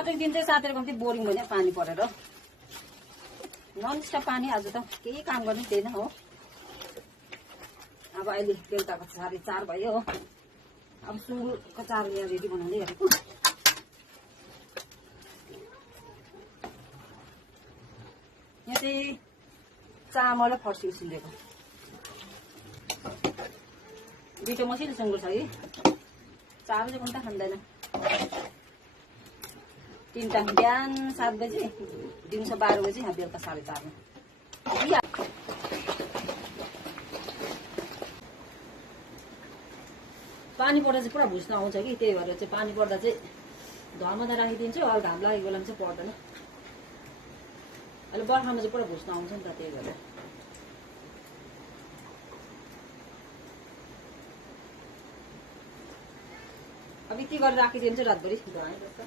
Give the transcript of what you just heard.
सातै दिन चाहिँ सातेर कम्ती बोरिङ भयो पानी परेर ननस्टप पानी आज त केही काम गर्नु थिएन हो अब अहिले बेलुकाको 4:30 भयो हो अब सुँगुरको चारो यहाँ रेडी बनाउँदै गरेको यहाँ चाहिँ चामल र फर्सी उसिलेको दुईटो मसिनो सुँगुर छ कि चारो चाहिँ कुन त खाँदैन 3 टाइम बिहान 7 बजे दिउँसो 12 बजे बेलुका 4:30 मा पानी पर्दा चाहिँ पुरा भुस्न आउँछ कि त्यही भएर चाहिँ पानी पर्दा चाहिँ घरमा त राखिदिन्छु अब घाम लागेको बेलामा चाहिँ पर्दैन अहिले बर्खामा चाहिँ पुरा भुस्न आउँछ नि त त्यही भएर अब यति गरेर राखिदिन्छ रातभरि घामै बस्छ